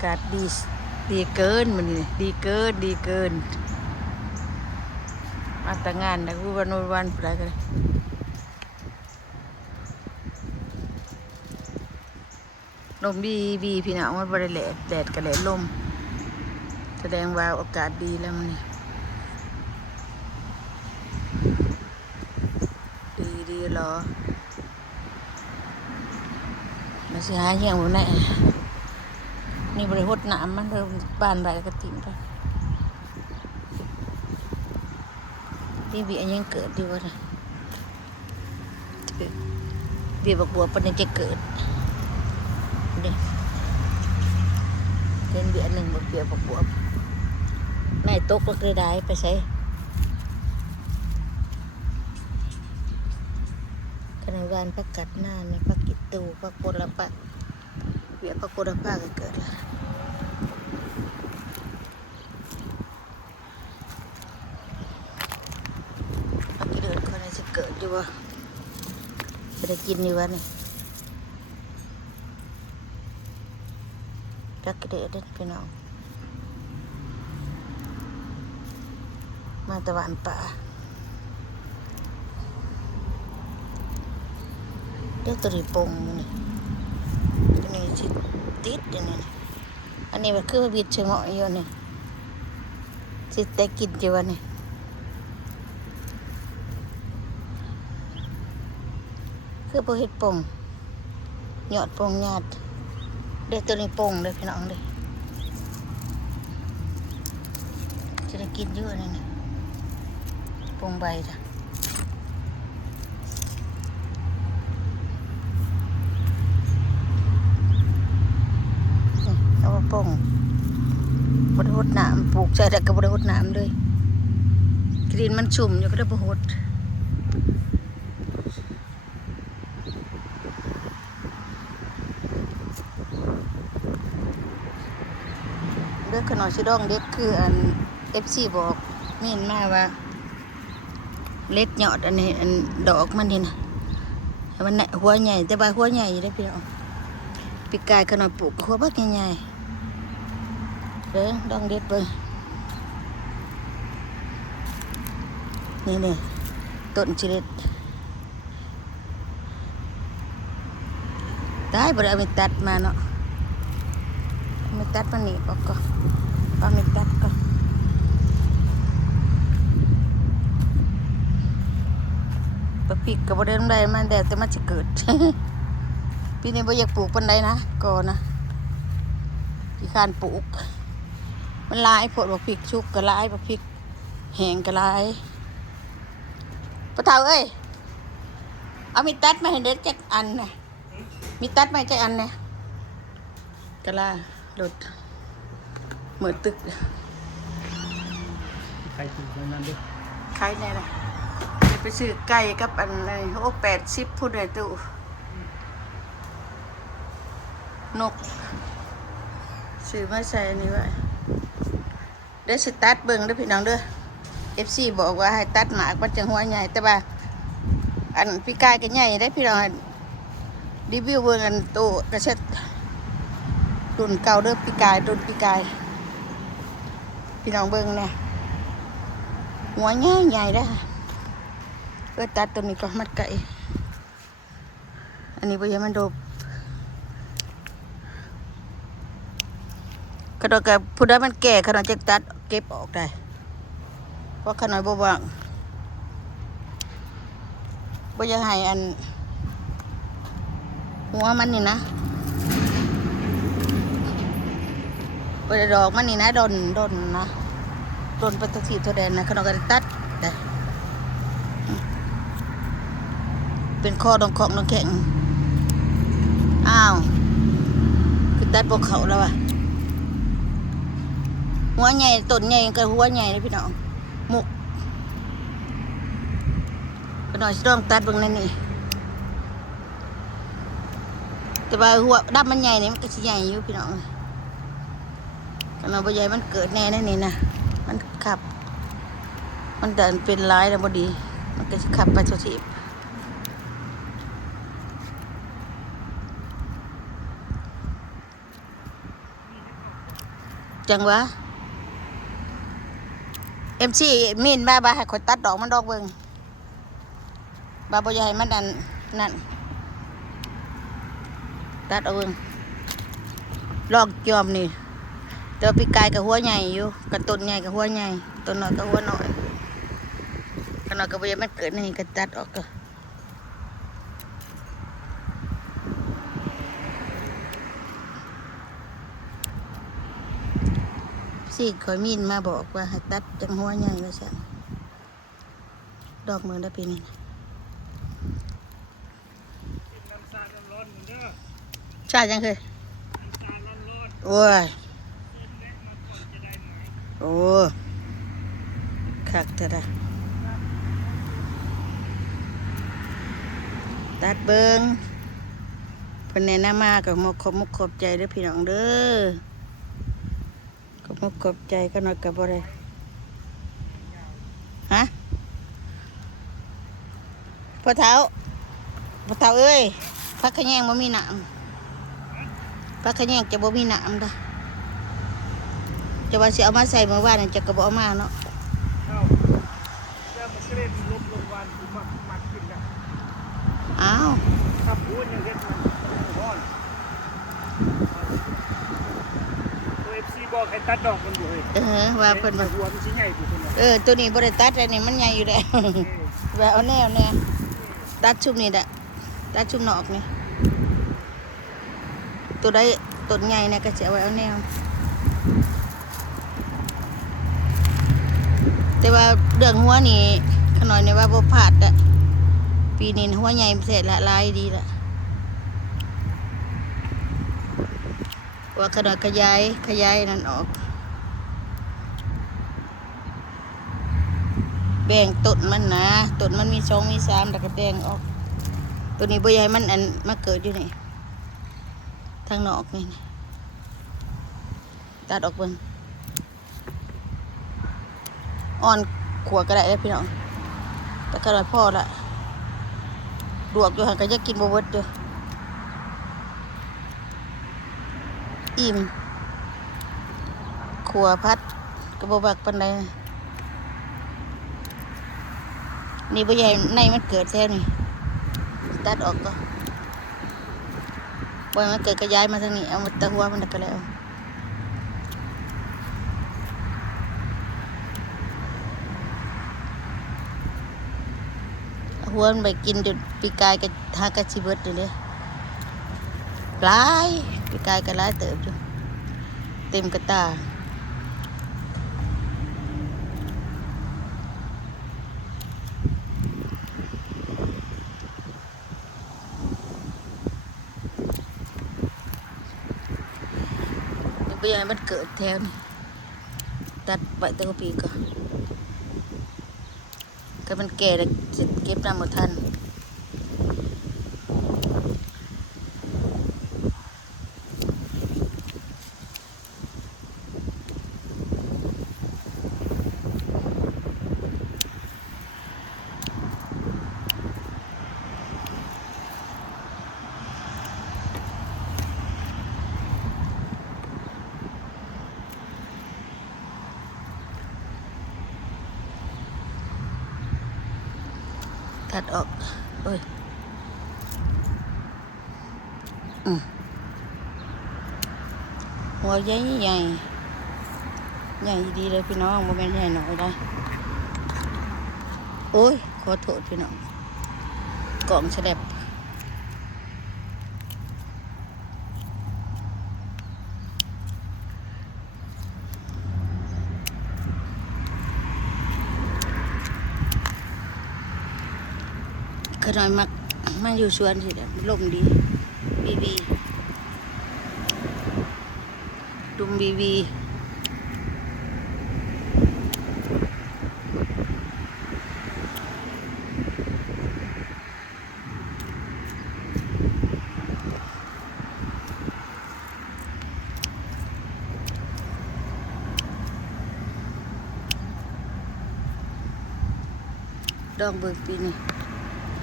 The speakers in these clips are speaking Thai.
ากาศดีดีเกินมันนี่ดีเกินดีเกินมาแต่งานนะกูวันไปกันลมบีพี่น้องมันบริเลแดดกระแดดลมแสดงว่าอากาศดีแล้วมันนี่ดีเหรอมาสิหาเหี้ยงบนไหนนี่บริหดน้ำมันเริ่มบานใบกระถิ่นไปที่บีอันยังเกิดดีวะนะบีบอกบัวปันจะเกิดนี่เป็นบีอันหนึ่งบอกเบียบอกบัวในตกก็ได้ไปใช้ขนมหวานผักกัดหน้าเนี่ยผักกิตูผักโกระปะเบียผักโกระปะก็เกิดละผักกิเดินคนนี้จะเกิดอยู่วะจะได้กินอยู่วะนี่ผักกิเดินพี่น้องมาตะวันป่าเดี๋ยวตัวนี้ปงนี่ตัวนี้สิติดอย่างนี้อันนี้มันคือว่าบิดเชงอยอยู่นี่สิแต่กินอยู่วะนี่คือพวกเห็ดปงหยอดปงหยาดเดี๋ยวตัวนี้ปงเลยพี่น้องเลยจะได้กินเยอะนี่นะปงใบจ้ะเอามาปงบริหดน้ำปลูกใจแต่กับบริหดน้ำเลยกรีนมันชุ่มอยู่ก็ได้บริหดเด็กขนมชิดองเด็กคืออันFCบอกมีนมาว่าเล็ดยอดอันนี้อันดอกมันนี่นะมันหัวใหญ่แต่ใบหัวใหญ่ได้พี่น้องปีกายขนมปลูกหัวบักใหญ่ๆเด้อดองเด็ดเบิ่งนี่ต้นชิเล็ดได้บ่ได้เอาไปตัดมาเนาะไม่ตัดมันนี่บอกก็เอาไม่ตัดก็ปะปีกกับบ่ได้ทำได้มันแต่มันจะเกิด ปีนี้บ่อยากปลูกปานใดนะก่อนนะพี่คานปลูกมันหลายโพดบักพริกชุกก็หลายบักพริกแห้งก็หลายปะเฒ่าเอ้ยเอามีตัดมาให้เด็ดจักอันน่ะมีตัดมาจักอันเนี่ยกะลาโดดเหมือนตึกใครถูกนั้นด้วยใครเนี่ยนะจะไปซื้อไก่กับอันอะไรโอ้80พูดเลยตู้นกซื้อมาใส่อันนี้ไว้เดี๋ยวสตัดเบิ่งเด้อพี่น้องเด้อ FC บอกว่าให้ตัดหมากมันจะหัวใหญ่แต่ว่าอันพี่กายก็ใหญ่ได้พี่น้องรีวิวเบิ่งอันตู้กระเช็ดรุ่นเก่าเด้อพี่กายรุ่นพี่กายพี่น้องเบิ่งเนี่ยหัวใหญ่ได้ก็ตัดตัวนี้ก็มัดไก่อันนี้บ่ยังมันโดบขนมกับผู้ใดมันแก่ขนมจะตัดเก็บออกได้เพราะขนมบ่ว่างบ่ยังให้อันหัวมันนี่นะบ่ได้ดอกมันนี่นะดนนะดนไปตัวที่ตัวแดนนะขนมก็ตัดได้เป็นคอดองของน้องแข็งอ้าวคือตัดพวกเขาแล้วอ่ะหัวใหญ่ต้นใหญ่กับหัวใหญ่เลยพี่น้องมุกก็หน่อยสิต้องตัดเบิ่งนั่นนี่แต่ว่าหัวดับมันใหญ่นี่มันก็สิใหญ่อยู่พี่น้องขนาดบ่ใหญ่มันเกิดแน่นั่นนี่นะมันขับมันเดินเป็นร้ายแล้วบ่ดีมันก็สิขับไปสุดที่ จังวะMC มีนบ้าให้ข่อยตัดดอกมันดอกเบิ่งบ่อยากให้มันนั่นตัดเอาเบิ่งลอกจอมนี่เดี๋ยวปีกายกับหัวใหญ่อยู่กับต้นใหญ่กับหัวใหญ่ต้นน้อยกับหัวน้อยขนาดกับบ่อยากมันเกิดนี่ก็ตัดออกก็สิข่อยมีนมาบอกว่าให้ตัดจังหัวใหญ่ว่าซั่นดอกเมืองได้ปีนี้ชาจังเคยโอ้ยโอ้คักเถอะนะตัดเบิงเพิ่นแนะนำมากับมุกขอบใจเด้อพี่น้องเด้อกับมุกขอบใจก็น้อยกับบ่ได้ฮะพ่อเท้าเอ้ยพักขะแยงบ่มีน้ำพักขะแยงจะบ่มีน้ำเด้อจะว่าสิเอามาใส่เมื่อวานนี่จะก็บ่เอามาเนาะอ้าวถ้าพูดยังเฮ็ดมันร้อนตัว FC บอกให้ตัดดอกมันอยู่ว่าเพิ่นว่าหัวมันสิใหญ่พุ่นตัวนี้บ่ได้ตัดอันนี้มันใหญ่อยู่แล้วว่าเอาแนวตัดชุมนี่แหละตัดชุมนอกนี่ตัวใดต้นใหญ่เนี่ยก็สิเอาไว้เอาแนวแต่ว่าเรื่องหัวนี่ขน่อยนี่ว่าบ่พลาดอ่ะปีนี้หัวใหญ่เสร็จละลายดีละว่าขน่อยขยายนั่นออกแบ่งต้นมันนะต้นมันมี2มี3แล้วก็แบ่งออกตัวนี้บ่ใหญ่มันมาเกิดอยู่นี่ทางนอกนี่ตัดออกเบิ่งอ่อนขัวก็ได้พี่น้องแต่ขน่อยพอละลวกอยู่หันก็จะกินบ่เบิดอยู่อิ่มขัวพัดก็บ่บักปานใดนี่บ่ใหญ่ในมันเกิดแท้นี่ตัดออกก็บ่มันเกิดก็ย้ายมาทางนี้เอาแต่หัวมันก็แล้วหัวมันไปกินจนปีกายก็หากะสิเบิดอยู่เด้หลายปีกายก็หลายเติบอยู่เต็มกระตาบ่ใหญ่มันเกิดแถวนี่ตัดไว้แต่ก็ปีก็มันแก่แล้วสิเก็บน้ำบ่ทันตัดออกเอ้ยหัวใหญ่ใหญ่ดีเลยพี่น้องบ่แม่นใหญ่น้อยได้โอ้ยขอโทษพี่น้องกล่องแฉลบขน่อยมักมาอยู่สวนสิลมดีบีดุมบีดองเบิกปีนี้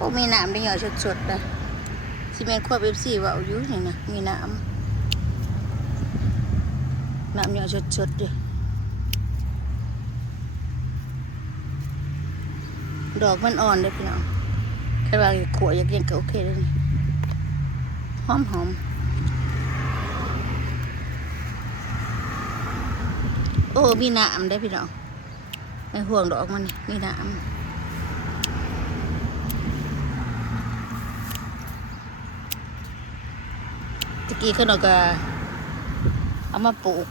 โอ้มีน้ำได้เหยอะสดๆเลยซีเมนต์ควบFCว่าเอาอยู่นี่นะมีน้ น้ำเหนียวสดๆอยู่ดอกมันอ่อนเลยพี่น้องแค่ว่าขวดอยากเย็นก็โอเคเลยนี่หอมโอ้มีน้ำได้พี่น้องในห่วงดอกมันมีน้ำตะกี้เขาหน่อยก็เอามาปลูก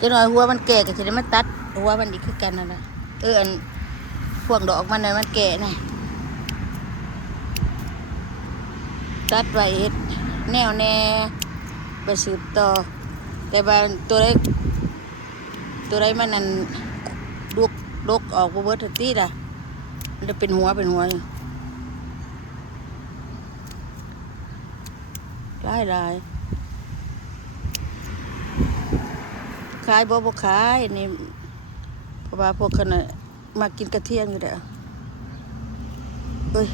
จะหน่อยหัวมันแก่ก็จะได้มาตัดหัวมันอีกคือกันนั่นแหละอันพวกดอกมันน่ะมันแก่น่ะตัดไว้เฮ็ดแนวแน่ไปสืบต่อแต่ว่าตัวใดมันนั่นดกออกบ่เบิดทันทีล่ะมันจะเป็นหัวอยู่หลายขายบ่ขายนี่เพราะว่าพวกเขาน่ะมากินกระเทียมอยู่แล้วเอ้ย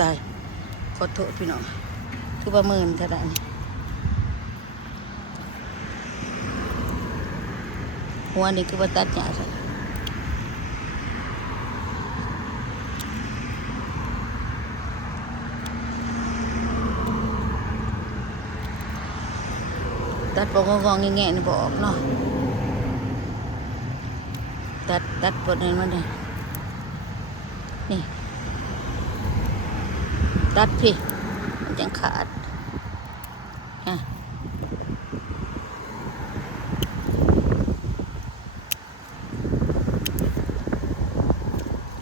ตายขอโทษพี่น้องคือประเมินขนาดนี้หัวนี่คือว่าตัดหญ้าใช่ตัดปงงแง่ๆนี่บอกเนาะตัดปดนี่มันนี่ตัดพี่มันยังขาดฮะ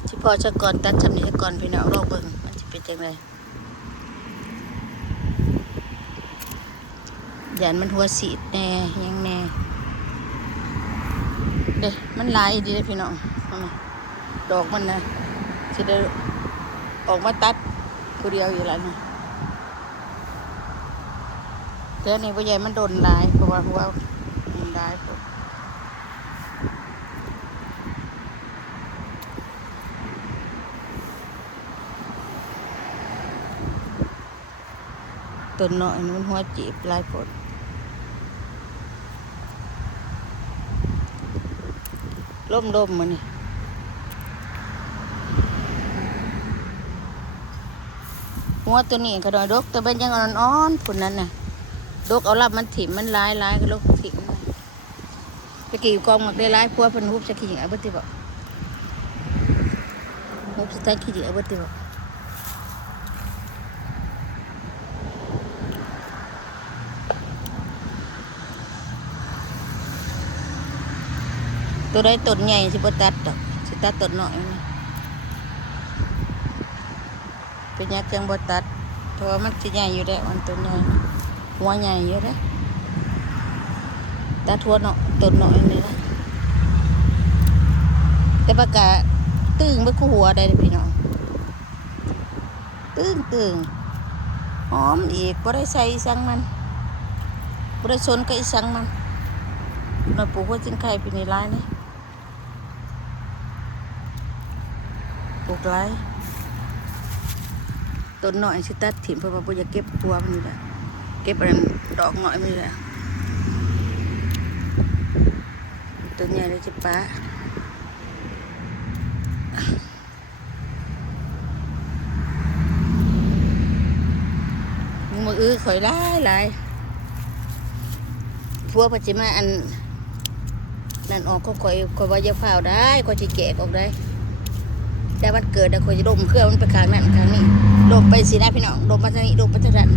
ที่พอจะก่อนตัดทำนี้ก่อนพี่น้องลองเบิ่งมันจะเป็นยังไงยันมันหัวสีแน่ยังแน่เด้มันลายดีเลยพี่น้องดอกมันนะจะได้ออกมาตัดผู้เดียวอยู่แล้วนะแต่นี่พ่อใหญ่มันโดนลายเพราะว่ามันลายต้นน้อยมันหัวจีบลายผลล่มมันนี่หัวตัวนี้ก็ดอยดกแต่เป็นยังอ่อนๆผุนนั้นน่ะดกเอาลับมันถิ่มมันลายก็ลกถิ่มตะกี้กองหมักได้ลายพัวเป็นฮุบสกีอย่างเบิดติบอกฮุบสไตล์ขี้อย่างเบิดติบอกตัวได้ต้นใหญ่สิบ่ตัดดอกสิตัดต้นน้อยเป็นยักษ์ยังบ่ตัดเพราะว่ามันสิใหญ่อยู่แล้วมันต้นใหญ่หัวใหญ่อยู่แล้วตัดหัวเนาะต้นน้อยนี่นะแต่ปากกาตึงบ่คู่หัวได้พี่น้องตึงหอมอีกบ่ได้ใส่สังมันบ่ได้ชนกับอีสังมันเราปลูกหัวจิ้งไข่ปีนี้หลายนี่ปลูกหลายต้นหน่อยสิตัดถิ่มเพราะว่าบ่อยากเก็บตัวมันนี่แหละเก็บอันดอกหน่อยมันนี่แหละต้นใหญ่เลยจิป้ามือข่อยหลายพวกปัจจิมาอันนั่นออกก็ข่อยว่าจะเฝ้าได้ข่อยจะแกะออกได้แต่วันเกิดแต่ข่อยจะดมเครื่องมันไปข้างนั้นข้างนี้ดมไปสินะพี่น้องดมมาทางนี้ดมมาทางนั้น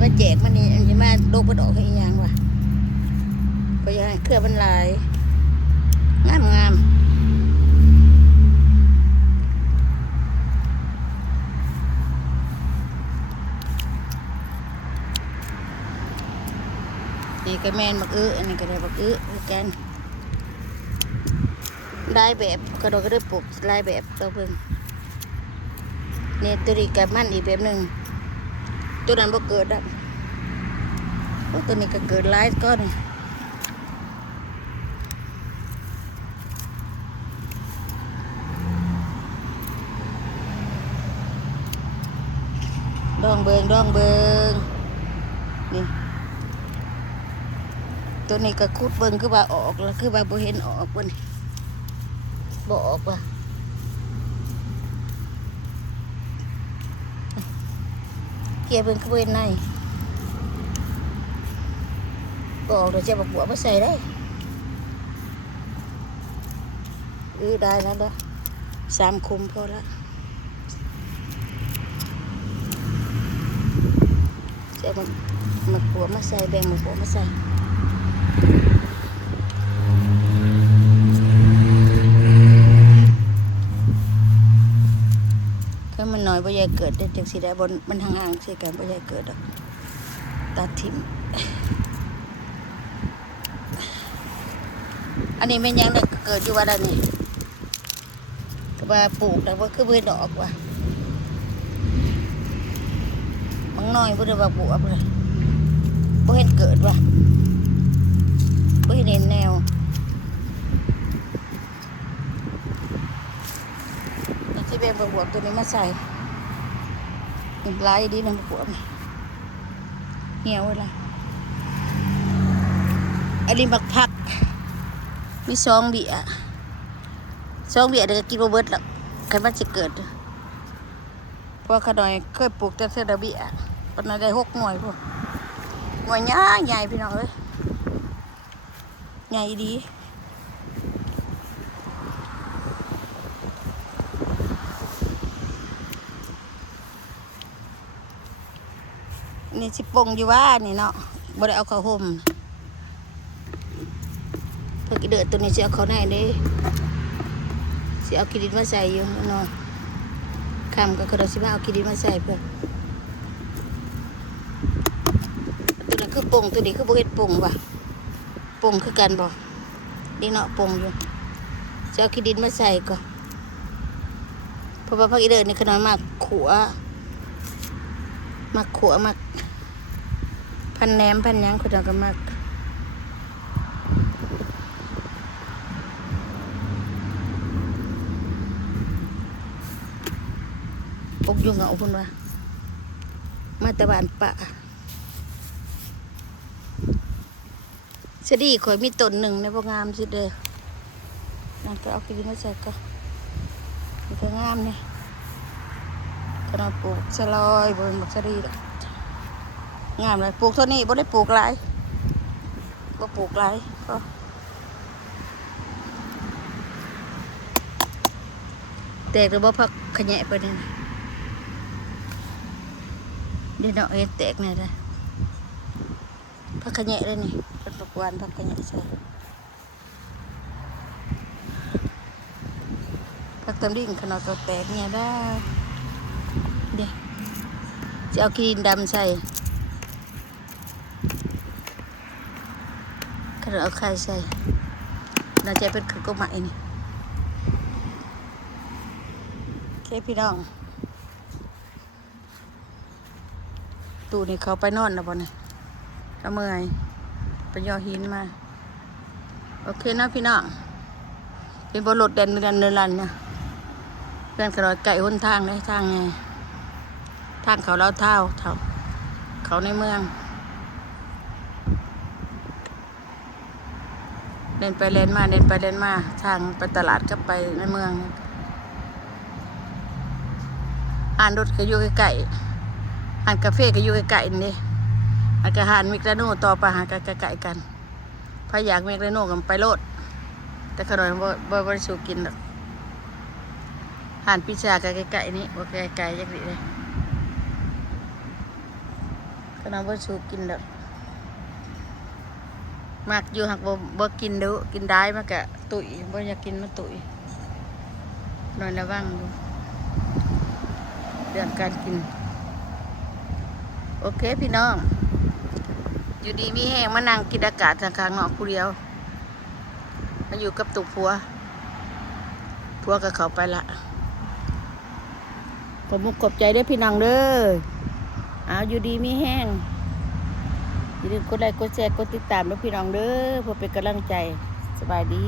มาแจกมันนี่อันนี้มาดมกระดอกให้ยังวะข่อยจะให้เครื่องมันลายงามนี่ก็แมนบักอันนี้ก็ได้บักกันได้แบบกระโดดก็ได้ปลูกลายแบบตัวเพิ่งเนี่ยตัวนี้กับมันอีกแบบหนึ่งตัวนั้นบ่เกิดอ่ะตัวนี้ก็เกิดลายก้อน เบิงนี่ตัวนี้ก็คุดเบิงคือว่าออกแล้วคือว่าบ่เห็นออกบ่นี่บ่ออกว่ะเกี่ยเบิงคือบ่เห็นในบ่ออกเดี๋ยวจะบักบัวมาใส่ได้ได้แล้วเด้อ3 คุมพอละจะมาบัวมาใส่แบ่งมาบัวมาใส่ก็มันน้อยบ่ใหญ่เกิดได้จังสิได้บนมันห่างๆสิกันบ่ใหญ่เกิดดอกตัดทิ่มอันนี้แม่นยังได้เกิดอยู่ว่าได้นี่ก็ว่าปลูกแต่ว่าคือบ่ดอกว่ะบางน้อยบ่ได้ว่าบวบเลยบ่เห็นเกิดว่ะบ่เห็นแนวแล้วที่แบ่งบวบตัวนี้มาใส่ลายดีนะบวบเหี่ยวเลยอันนี้บักผักมี2 เบี้ย2 เบี้ยเดี๋ยวก็กินบ่เบิดหรอกคันมันสิเกิดเพราะขาน้อยเคยปลูกแต่เทื่อละเบี้ยปานนั้นได้6 หน่วยพุ่นหน่วยใหญ่พี่น้องเอ้ยใหญ่ดีนี่สิปงอยู่ว่านี่เนาะบ่ได้เอาเข้าห่มเพิ่นก็เดือดตัวนี้สิเอาเข้าในเด้สิเอาขี้ดินมาใส่อยู่เนาะคำก็คือสิมาเอาขี้ดินมาใส่เพิ่นตัวนั้นคือปงตัวนี้คือบ่เฮ็ดปงว่ะปงคือกันบ่นี่เนาะปงอยู่สิเอาขี้ดินมาใส่ก่อนเพราะว่าพักอีเดือดนี่ขน้อยมากขัวมักพันแหนมพันหยังคนเราก็มักปกอยู่เหงาพุ่นว่ามาตะบานปะสดีข่อยมีต้นหนึ่งในพวกงามสิเด้อนั่นก็เอากินมาใส่ก็มันก็งามเนี่ยขนาดปลูกสลอยบนบักสดีงามเลยปลูกเท่านี้บ่ได้ปลูกหลายบ่ปลูกหลายก็แตกหรือบ่พักขยะไปนี่นะเดี๋ยวเราแตกเนี่ยได้พักขยะเลยนี่เป็นทุกวันพักขยะใส่พักตำดิ่งขนาดตัวแตกเนี่ยได้เดี๋ยวจะเอาขี้ดินดำใส่ขนาดเอาไข่ใส่น่าจะเป็นคือก็ใหม่นี่โอเคพี่น้องตูนี่เขาไปนอนแล้วบ่เนี่ยเขาเมื่อยไปย่อหินมาโอเคนะพี่น้องเป็นบรถเดินลันเนี่ยเพื่อนกระโดดไก่หนทางเลยทางไงทางเขาเล่าเท้าเขาในเมืองเดินไปเล่นมาทางไปตลาดก็ไปในเมืองอ่านรถก็อยู่ใกล้ๆอ่านกาแฟก็อยู่ใกล้ๆนี่อาจจะหานมิกราโน่ต่อไปหาใกล้ๆกันพออยากมิกราโน่กันไปโลดแต่ขนมบ่ได้สูกินหรอกหานพิซซ่าก็ใกล้ๆนี่บ่ไกลๆจักดิเลยขนมบ่สูกินหรอกมักอยู่หักบ่กินดูกินได้มากกะตุ๋ยบ่อยากกินมันตุ๋ยหน่อยระวังดูเรื่องการกินโอเคพี่น้องอยู่ดีมีแห้งมานั่งกินอากาศทางข้างนอกผู้เดียวมาอยู่กับตุกผัวก็เขาไปละขอบมุกขอบใจได้พี่น้องเด้อเอาอยู่ดีมีแห้งอย่าลืมกดไลค์กดแชร์กดติดตามด้วยพี่น้องเด้อเพื่อเป็นกำลังใจสบายดี